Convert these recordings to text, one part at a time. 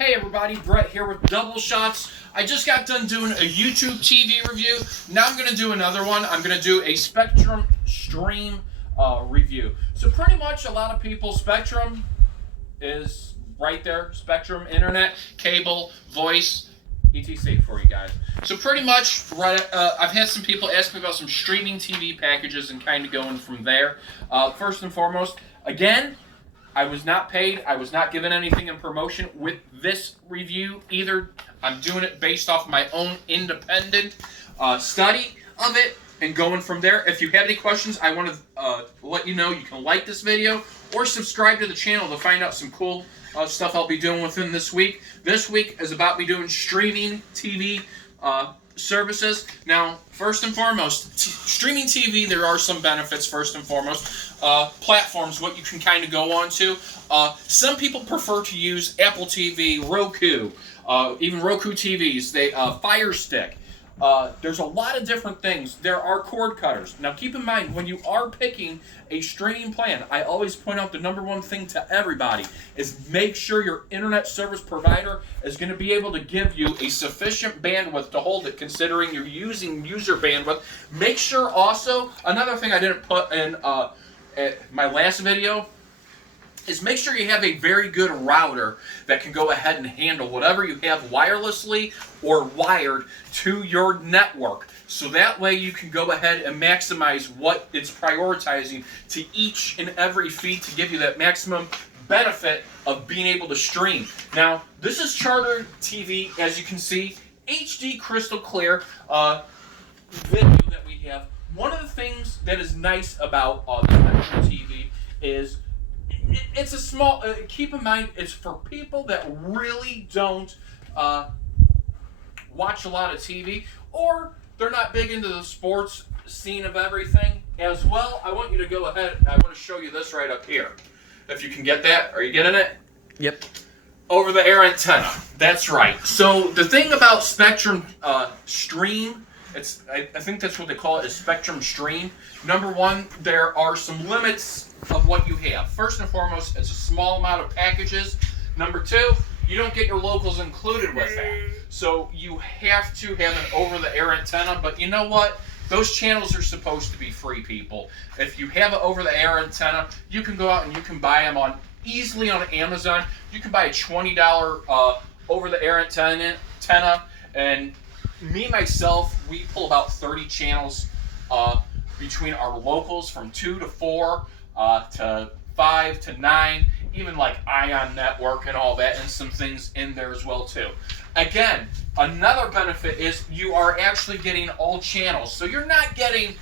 Hey everybody, Brett here with Double Shots. I just got done doing a YouTube TV review. Now I'm going to do another one. I'm going to do a Spectrum Stream review. So pretty much a lot of people, Spectrum is right there. Spectrum, internet, cable, voice, etc. for you guys. So pretty much, I've had some people ask me about some streaming TV packages and kind of going from there. First and foremost, again, I was not paid. I was not given anything in promotion with this review either. I'm doing it based off my own independent study of it and going from there. If you have any questions, I want to let you know you can like this video or subscribe to the channel to find out some cool stuff I'll be doing within this week. This week is about me doing streaming TV services. Now, first and foremost, streaming TV, there are some benefits. First and foremost, platforms, what you can kind of go on to. Some people prefer to use Apple TV, Roku, even Roku TVs, Fire Stick. There's a lot of different things. There are cord cutters. Now keep in mind, when you are picking a streaming plan, I always point out the number one thing to everybody is make sure your internet service provider is going to be able to give you a sufficient bandwidth to hold it, considering you're using user bandwidth. Make sure also, another thing I didn't put in my last video, is make sure you have a very good router that can go ahead and handle whatever you have wirelessly or wired to your network. So that way you can go ahead and maximize what it's prioritizing to each and every feed to give you that maximum benefit of being able to stream. Now, this is Charter TV, as you can see, HD crystal clear video that we have. One of the things that is nice about the Spectrum TV is it's a small, keep in mind, it's for people that really don't watch a lot of TV, or they're not big into the sports scene of everything as well. I want you to go ahead, I want to show you this right up here. If you can get that, are you getting it? Yep. Over the air antenna, that's right. So the thing about Spectrum Stream, I think that's what they call it, is Spectrum Stream. Number one, there are some limits of what you have. First and foremost, it's a small amount of packages. Number two, you don't get your locals included with that. So you have to have an over-the-air antenna, but you know what? Those channels are supposed to be free, people. If you have an over-the-air antenna, you can go out and you can buy them easily on Amazon. You can buy a $20 over-the-air antenna, and myself, we pull about 30 channels between our locals from 2 to 4 to 5 to 9, even like Ion Network and all that, and some things in there as well too. Again, another benefit is you are actually getting all channels, so you're not getting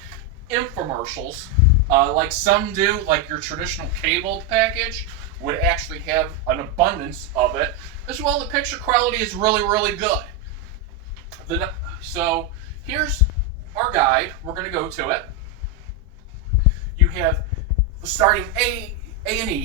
infomercials like some do, like your traditional cable package would actually have an abundance of it. As well, the picture quality is really, really good. So here's our guide. We're going to go to it. You have starting A&E,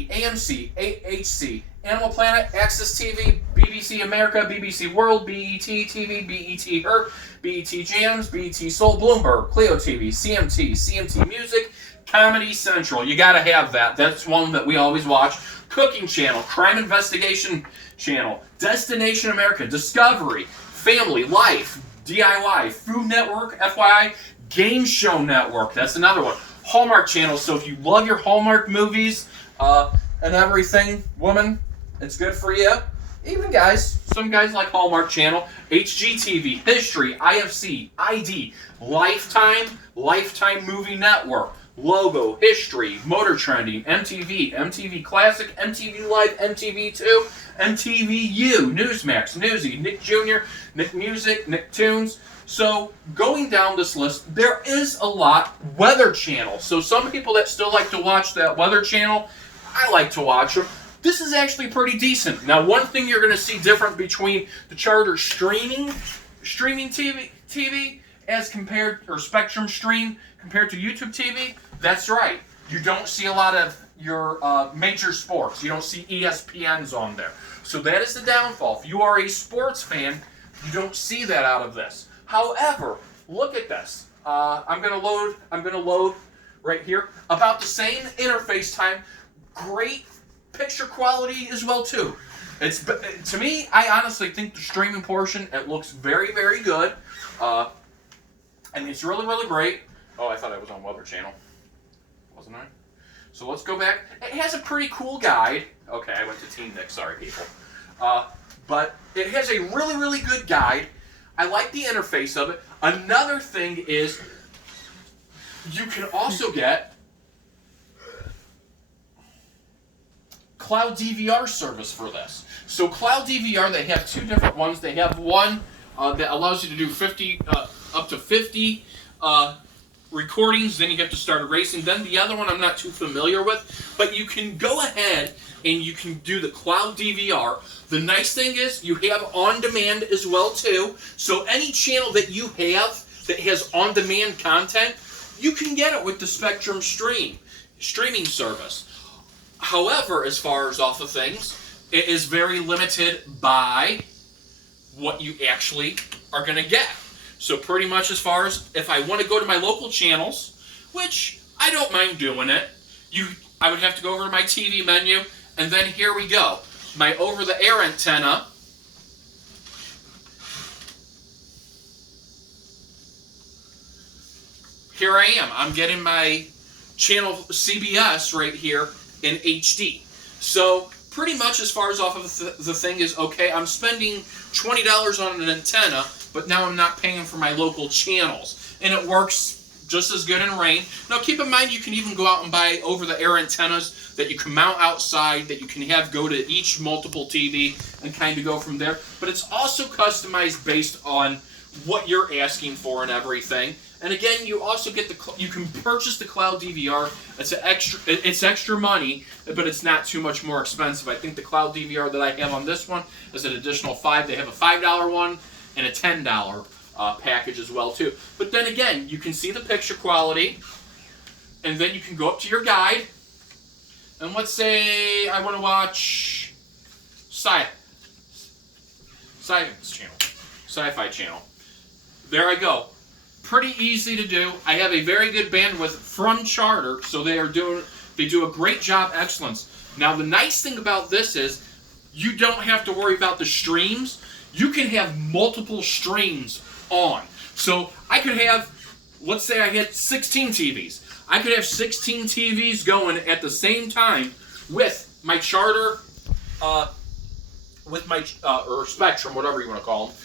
AMC, AHC, Animal Planet, Access TV, BBC America, BBC World, BET TV, BET Earth, BET Jams, BET Soul, Bloomberg, Clio TV, CMT Music, Comedy Central. You got to have that. That's one that we always watch. Cooking Channel, Crime Investigation Channel, Destination America, Discovery, Family, Life, DIY, Food Network, FYI, Game Show Network. That's another one. Hallmark Channel. So if you love your Hallmark movies and everything, woman, it's good for you. Even guys, some guys like Hallmark Channel. HGTV, History, IFC, ID, Lifetime Movie Network, Logo, History, Motor Trending, MTV, MTV Classic, MTV Live, MTV2, MTVU, Newsmax, Newsy, Nick Jr., Nick Music, Nicktoons. So going down this list, there is a lot. Weather Channel. So some people that still like to watch that Weather Channel, I like to watch them. This is actually pretty decent. Now, one thing you're going to see different between the Charter streaming TV as compared, or Spectrum Stream compared to YouTube TV, that's right. You don't see a lot of your major sports. You don't see ESPNs on there. So that is the downfall. If you are a sports fan, you don't see that out of this. However, look at this. I'm going to load right here. About the same interface time. Great picture quality as well too. It's to me, I honestly think the streaming portion, it looks very, very good. I mean, it's really, really great. Oh, I thought I was on Weather Channel. Wasn't I? So let's go back. It has a pretty cool guide. Okay, I went to Team Nick. Sorry, people. But it has a really, really good guide. I like the interface of it. Another thing is you can also get Cloud DVR service for this. So Cloud DVR, they have two different ones. They have one that allows you to do 50, up to 50 recordings. Then you have to start erasing. Then the other one I'm not too familiar with. But you can go ahead and you can do the Cloud DVR. The nice thing is you have on-demand as well too. So any channel that you have that has on-demand content, you can get it with the Spectrum streaming service. However, as far as off of things, it is very limited by what you actually are going to get. So pretty much as far as if I want to go to my local channels, which I don't mind doing it, I would have to go over to my TV menu, and then here we go. My over-the-air antenna. Here I am. I'm getting my channel CBS right here in HD. So pretty much as far as off of the thing is, okay, I'm spending $20 on an antenna, but now I'm not paying for my local channels. And it works just as good in rain. Now keep in mind you can even go out and buy over-the-air antennas that you can mount outside, that you can have go to each multiple TV and kind of go from there. But it's also customized based on what you're asking for and everything. And again, you also get you can purchase the Cloud DVR. It's extra money, but it's not too much more expensive. I think the Cloud DVR that I have on this one is an additional $5. They have a $5 one and a $10 package as well too. But then again, you can see the picture quality, and then you can go up to your guide, and let's say I want to watch science channel, sci-fi channel. There I go. Pretty easy to do. I have a very good bandwidth from Charter, so they do a great job, excellence. Now the nice thing about this is you don't have to worry about the streams. You can have multiple streams on. So I could have, let's say I had 16 TVs. I could have 16 TVs going at the same time with my Charter, with my or Spectrum, whatever you want to call them.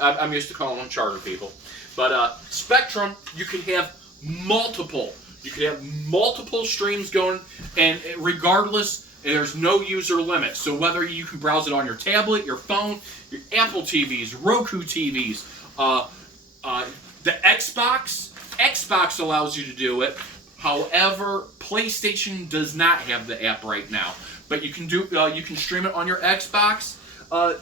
I'm used to calling them Charter people. But Spectrum, you can have multiple. You can have multiple streams going, and regardless, there's no user limit. So whether you can browse it on your tablet, your phone, your Apple TVs, Roku TVs, the Xbox allows you to do it. However, PlayStation does not have the app right now. But you can you can stream it on your Xbox.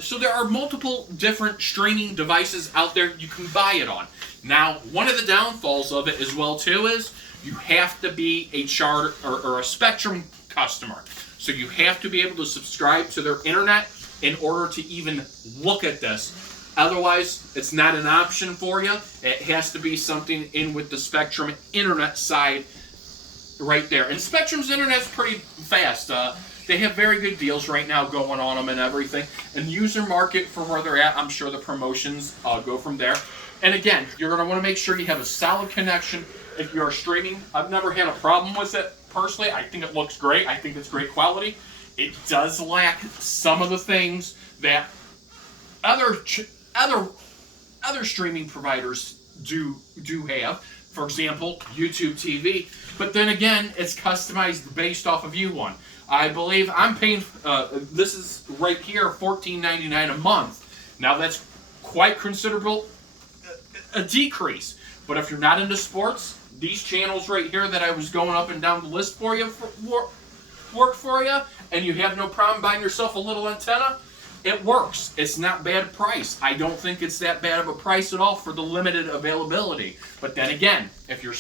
So there are multiple different streaming devices out there you can buy it on. Now, one of the downfalls of it as well too is you have to be a Charter or a Spectrum customer. So you have to be able to subscribe to their internet in order to even look at this. Otherwise, it's not an option for you. It has to be something in with the Spectrum internet side right there. And Spectrum's internet's pretty fast. They have very good deals right now going on them and everything. And user market for where they're at, I'm sure the promotions go from there. And again, you're going to want to make sure you have a solid connection if you're streaming. I've never had a problem with it personally. I think it looks great. I think it's great quality. It does lack some of the things that other streaming providers do have. For example, YouTube TV. But then again, it's customized based off of you one. I believe I'm paying, this is right here, $14.99 a month. Now that's quite considerable, a decrease. But if you're not into sports, these channels right here that I was going up and down the list for you, work for you, and you have no problem buying yourself a little antenna, it works. It's not bad price. I don't think it's that bad of a price at all for the limited availability. But then again, if you're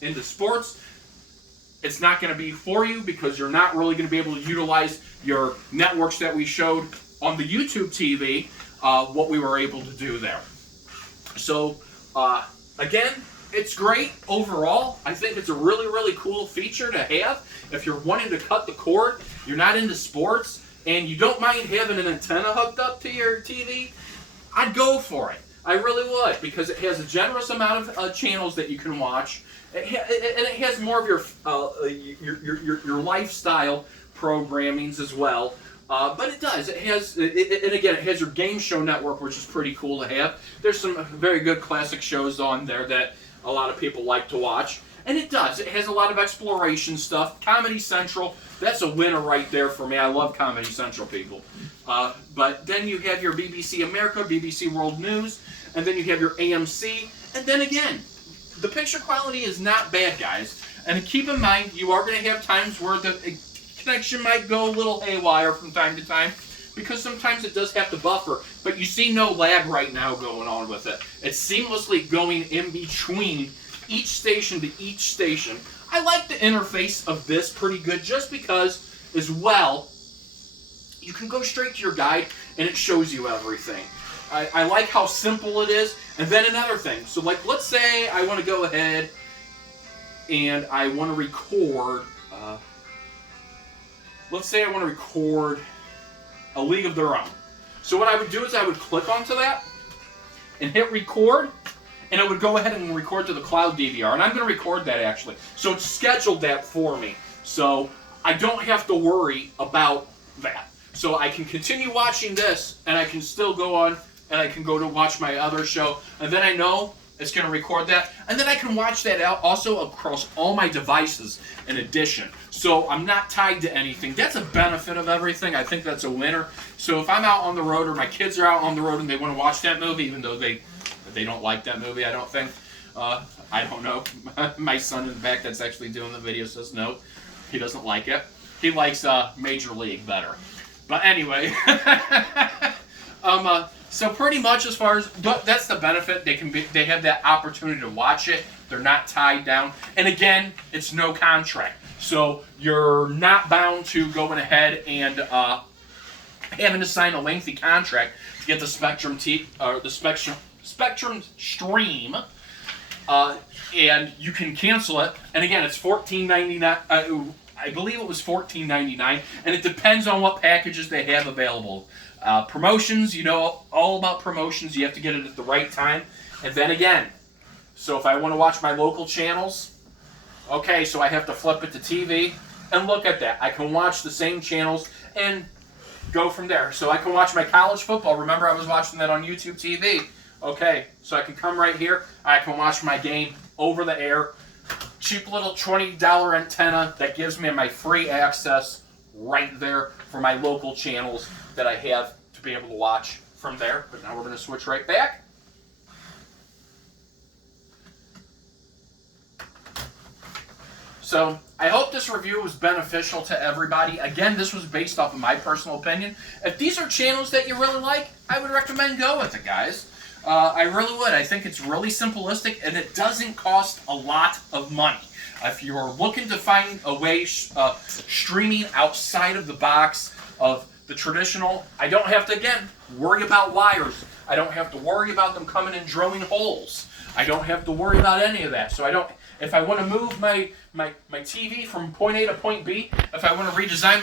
into sports, it's not going to be for you because you're not really going to be able to utilize your networks that we showed on the YouTube TV, what we were able to do there. So, again, it's great overall. I think it's a really, really cool feature to have. If you're wanting to cut the cord, you're not into sports, and you don't mind having an antenna hooked up to your TV, I'd go for it. I really would, because it has a generous amount of channels that you can watch, and it has more of your lifestyle programmings as well. But it does. It has, and again, it has your game show network, which is pretty cool to have. There's some very good classic shows on there that a lot of people like to watch. And it does. It has a lot of exploration stuff. Comedy Central, that's a winner right there for me. I love Comedy Central, people. But then you have your BBC America, BBC World News, and then you have your AMC. And then again, the picture quality is not bad, guys. And keep in mind, you are going to have times where the connection might go a little haywire from time to time, because sometimes it does have to buffer. But you see no lag right now going on with it. It's seamlessly going in between each station to each station. I like the interface of this pretty good, just because, as well, you can go straight to your guide and it shows you everything. I like how simple it is. And then another thing, so like, let's say I want to go ahead and I want to record, let's say I want to record A League of Their Own. So what I would do is I would click onto that and hit record, and it would go ahead and record to the cloud DVR. And I'm going to record that, actually. So it's scheduled that for me. So I don't have to worry about that. So I can continue watching this, and I can still go on, and I can go to watch my other show. And then I know it's going to record that. And then I can watch that out also across all my devices in addition. So I'm not tied to anything. That's a benefit of everything. I think that's a winner. So if I'm out on the road, or my kids are out on the road and they want to watch that movie, even though they don't like that movie, I don't think. I don't know. My son in the back that's actually doing the video says no. He doesn't like it. He likes Major League better. But anyway. So pretty much, as far as that's the benefit, they have that opportunity to watch it. They're not tied down, and again, it's no contract, so you're not bound to going ahead and having to sign a lengthy contract to get the Spectrum Spectrum Stream, and you can cancel it. And again, it's $14.99. I believe it was $14.99, and it depends on what packages they have available. Promotions, you know all about promotions. You have to get it at the right time. And then again, so if I want to watch my local channels, okay, so I have to flip it to TV, and look at that. I can watch the same channels and go from there. So I can watch my college football. Remember, I was watching that on YouTube TV. Okay, so I can come right here. I can watch my game over the air. Cheap little $20 antenna that gives me my free access right there for my local channels that I have to be able to watch from there. But now we're going to switch right back. So I hope this review was beneficial to everybody. Again, this was based off of my personal opinion. If these are channels that you really like, I would recommend go with it, guys. I really would. I think it's really simplistic, and it doesn't cost a lot of money. If you're looking to find a way streaming outside of the box of the traditional, I don't have to, again, worry about wires. I don't have to worry about them coming and drilling holes. I don't have to worry about any of that. So I don't, if I want to move my TV from point A to point B, if I want to redesign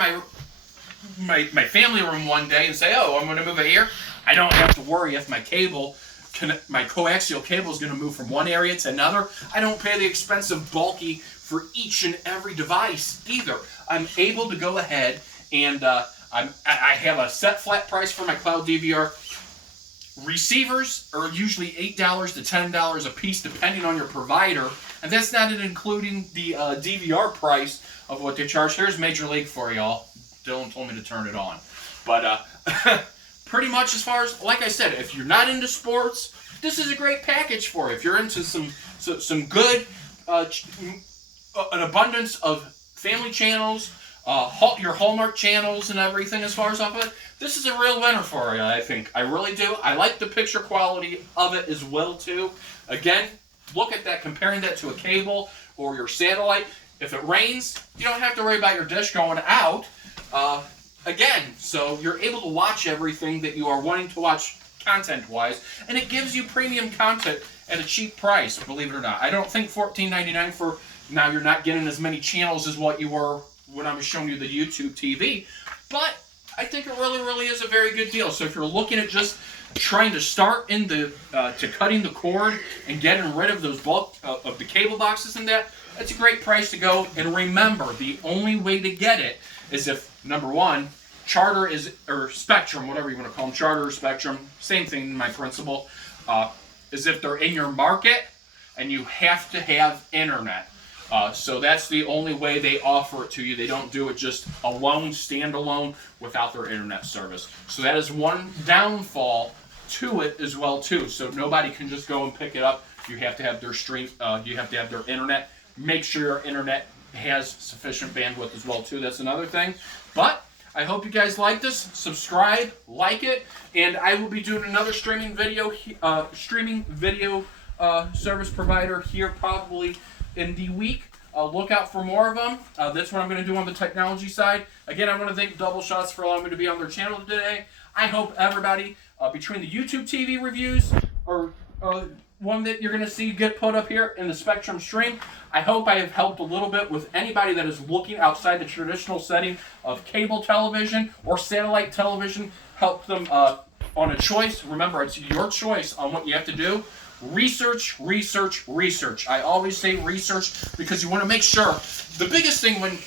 my family room one day and say, oh, I'm going to move it here, I don't have to worry if my coaxial cable is going to move from one area to another. I don't pay the expensive bulky for each and every device either. I'm able to go ahead and I have a set flat price for my cloud DVR. Receivers are usually $8 to $10 a piece depending on your provider, and that's not including the DVR price of what they charge. Here's Major League for y'all. Dylan told me to turn it on. But pretty much, as far as, like I said, if you're not into sports, this is a great package for you. If you're into some good, an abundance of family channels, your Hallmark channels and everything as far as off of it, this is a real winner for you, I think. I really do. I like the picture quality of it as well, too. Again, look at that, comparing that to a cable or your satellite. If it rains, you don't have to worry about your dish going out. Again, so you're able to watch everything that you are wanting to watch content-wise, and it gives you premium content at a cheap price, believe it or not. I don't think $14.99 for, now you're not getting as many channels as what you were when I was showing you the YouTube TV, but I think it really, really is a very good deal. So if you're looking at just trying to start in the to cutting the cord and getting rid of those bulk of the cable boxes and that, that's a great price to go. And remember, the only way to get it is if, number one, Charter is, or Spectrum, whatever you want to call them, Charter or Spectrum, same thing in my principle, is if they're in your market and you have to have internet. So that's the only way they offer it to you. They don't do it just alone, standalone, without their internet service. So that is one downfall to it as well too. So nobody can just go and pick it up. You have to have their stream. You have to have their internet. Make sure your internet has sufficient bandwidth as well too. That's another thing. But I hope you guys like this. Subscribe, like it, and I will be doing another streaming video service provider here probably in the week. Look out for more of them. That's what I'm going to do on the technology side. Again, I want to thank Double Shots for allowing me to be on their channel today. I hope everybody, between the YouTube TV reviews or one that you're going to see get put up here in the Spectrum stream, I hope I have helped a little bit with anybody that is looking outside the traditional setting of cable television or satellite television. Help them on a choice. Remember, it's your choice on what you have to do. Research, research, research. I always say research because you want to make sure. The biggest thing when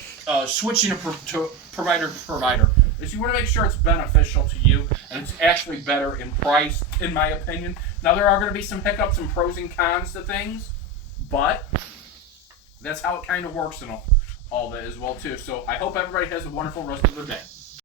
switching to provider to provider is you want to make sure it's beneficial to you and it's actually better in price, in my opinion. Now, there are going to be some hiccups and pros and cons to things, but that's how it kind of works and all that as well, too. So I hope everybody has a wonderful rest of their day.